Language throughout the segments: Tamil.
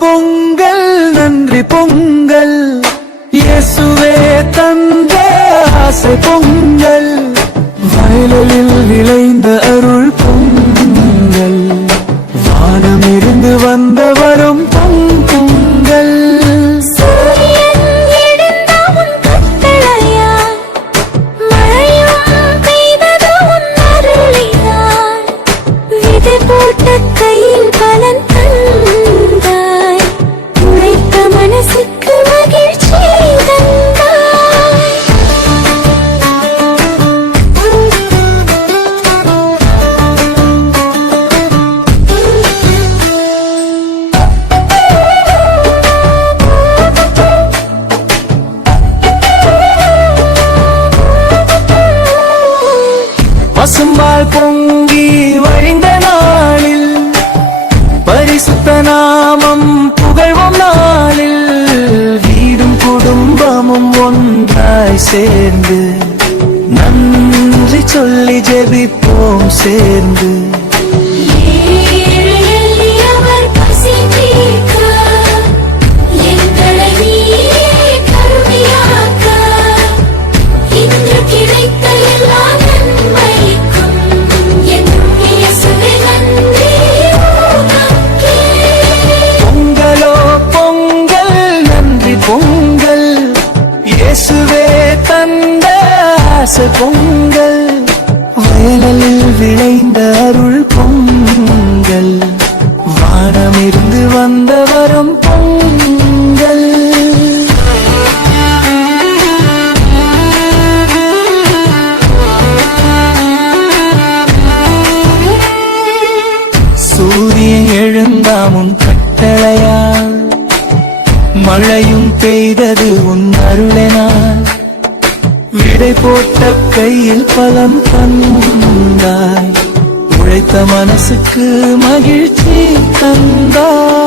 பொங்கல் நன்றி பொங்கல், இயேசுவே தந்த ஆசை பொங்கல், வயலில் விளைந்த அருள் பொங்கல், வானமிருந்து வந்த வரும் பொங்கல். கையில் பலன் தந்தாய், உழைத்த மனசுக்கு மகிழ்ச்சி தந்தாய். பசும்பால் பொங்கி வழிந்த நாளில், பரிசுத்த நாமம் புகழ்வோம் நாளில், வீடும் குடும்பமும் ஒன்றாய் சேர்ந்து நன்றி சொல்லி ஜெபிப்போம் சேர்ந்து. பொங்கல் இயேசுவே தந்த ஆசை பொங்கல், வயலில் விளைந்த அருள் பொங்கல், வானமிருந்து வந்த வரும் பொங்கல். சூரியன் எழுந்தாமும் கட்டளையால், மழையும் பெய்தது உன் அருளினால், விடை போட்ட கையில் பலம் தந்தாய், உழைத்த மனசுக்கு மகிழ்ச்சி தந்தாய்.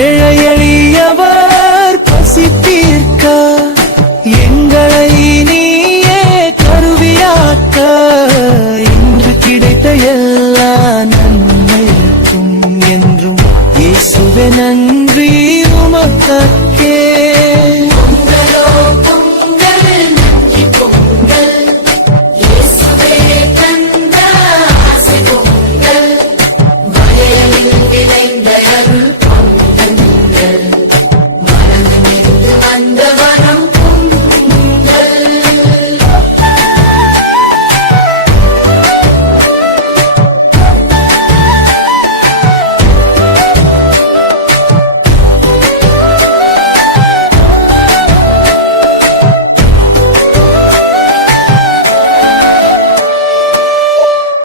ஏழை எளியவர் பசி தீர்க்க, எங்களை நீயே கருவியாக்க, இன்று கிடைத்த எல்லா நன்மைக்கும் என்றும் இயேசுவே நன்றி உமக்கு.